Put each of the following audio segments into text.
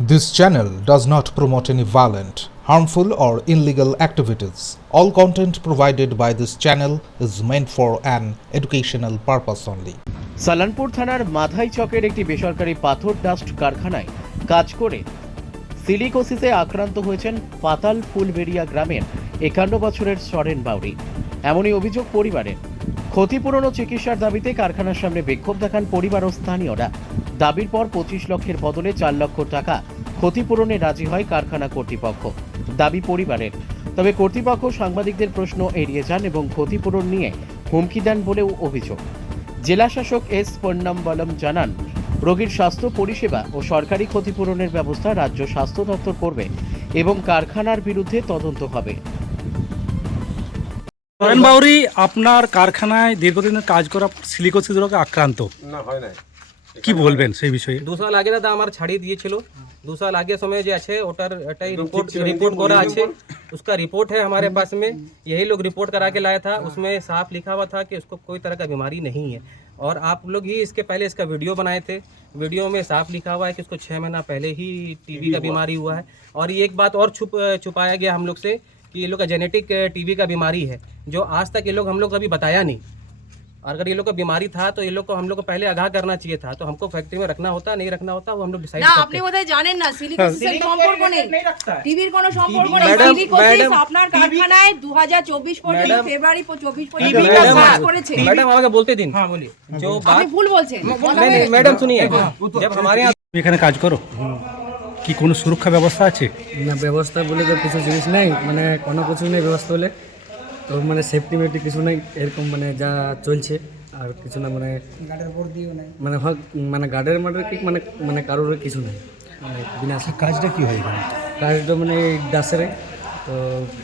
This channel does not promote any violent, harmful, or illegal activities. All content provided by this channel is meant for an educational purpose only. Salanpur থানার মাধাই চকের একটি বেসরকারি পাথর dust কারখানায় কাজ করে সিলিকোসিসে আক্রান্ত হয়েছেন পাতাল ফুলবেড়িয়া গ্রামের 51 বছরের সরেন বাউরি। এমনই অভিযোগ পরিবারের। ক্ষতিপূরণ ও চিকিৎসার দাবিতে কারখানার সামনে বিক্ষোভ দেখান পরিবার ও স্থানীয়রা। দাবির পর 25 লক্ষের বদলে 4 লক্ষ টাকা ক্ষতিপূরণে রাজি হয় কারখানা কর্তৃপক্ষ। দাবি পরিবারের। তবে কর্তৃপক্ষ সাংবাদিকদের প্রশ্ন এড়িয়ে যান এবং ক্ষতিপূরণ নিয়ে হুমকি দেন বলেও অভিযোগ। জেলা শাসক এস পন্নাম্বলম জানান, রোগীর স্বাস্থ্য পরিষেবা ও সরকারি ক্ষতিপূরণের ব্যবস্থা রাজ্য স্বাস্থ্য দপ্তর করবে এবং কারখানার বিরুদ্ধে তদন্ত হবে। সরেন বাউরি, আপনার কারখানায় দীর্ঘদিনের কাজ করা সিলিকোসিস রোগে আক্রান্ত। না হয় নাই। কি বলবেন সেই বিষয়ে? 2 সাল আগে দাদা আমার ছাড়িয়ে দিয়েছিল। 2 साल आगे समय जो আছে ওটার এটাই रिपोर्ट করা আছে। उसका रिपोर्ट है हमारे पास में। यही लोग रिपोर्ट करा के लाया था। उसमें साफ लिखा हुआ था कि उसको कोई तरह का बीमारी नहीं है। और आप लोग ही इसके पहले इसका वीडियो बनाए थे। वीडियो में साफ लिखा हुआ है कि उसको 6 महीना पहले ही टीबी का बीमारी हुआ है। और ये एक बात और छुपाया गया हम लोग से कि ये लोग का जेनेटिक टीबी का बीमारी है, जो आज तक ये लोग हम लोग कभी बताया नहीं। अगर ये लोग का बीमारी था तो ये लोग को हम लोग को पहले आगाह करना चाहिए था। तो हमको फैक्ट्री में रखना होता, नहीं रखना होता, वो हम लोग डिसाइड না करते। আপনি বোধহয় জানেন না সিলিকোসিসের সম্পর্ক নেই, টিভির কোনো সম্পর্ক নেই। ম্যাডাম, সিলিকোসিস ম্যাডাম, আপনার কারখানায় 2024 পর্যন্ত ফেব্রুয়ারি 24 পর্যন্ত কাজ করেছে। मैडम आगे बोलते दिन जो আপনি बात ভুল বলছেন। नहीं मैडम सुनिए, जब हमारे यहाँ তুমি এখানে কাজ করো, কি কোনো সুরক্ষা ব্যবস্থা আছে? না, ব্যবস্থা বলে তো কিছু জিনিস নেই, মানে কোনো কিছু নেই ব্যবস্থা বলে তো, মানে সেফটি মেফটি কিছু নেই এরকম, মানে যা চলছে আর কিছু না, মানে গার্ডের উপর দিও নেই, মানে গার্ডের মার্ডের কি মানে মানে কারোর কিছু নেই, মানে বিনা কাজটা কি হয় এখানে? কাজটা মানে ডাসেরে তো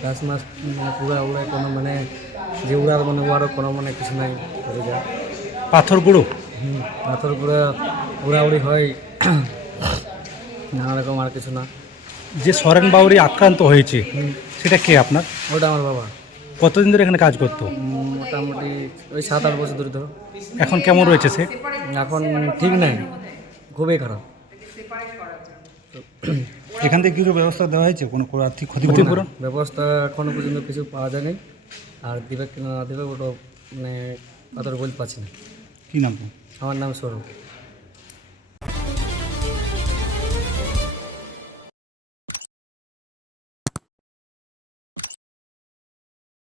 ডাস মাস মানে পুরা উড়ায় কোনো মানে যে উড়ার মানে উড়ারও কোনো মানে কিছু নাই করে যা পাথর গুঁড়ো? পাথর পুরা উড়াউড়ি হয়, নানা রকম আর কিছু না। যে সরেন বাউরি আক্রান্ত হয়েছে সেটা কে আপনার? ওটা আমার বাবা। কতদিন ধরে এখানে কাজ করতো? মোটামুটি ওই 7-8 বছর ধরে ধরো। এখন কেমন রয়েছে সে? এখন ঠিক নাই, খুবই খারাপ। এখান থেকে কিছু ব্যবস্থা দেওয়া হয়েছে, কোনো আর্থিক ক্ষতিপূরণ? ব্যবস্থা এখনো পর্যন্ত কিছু পাওয়া যায়নি, আর দিবে কি না দিবে ওটা মানে পাথর বলতে পারছি না। কি নাম? আমার নাম সৌরভ।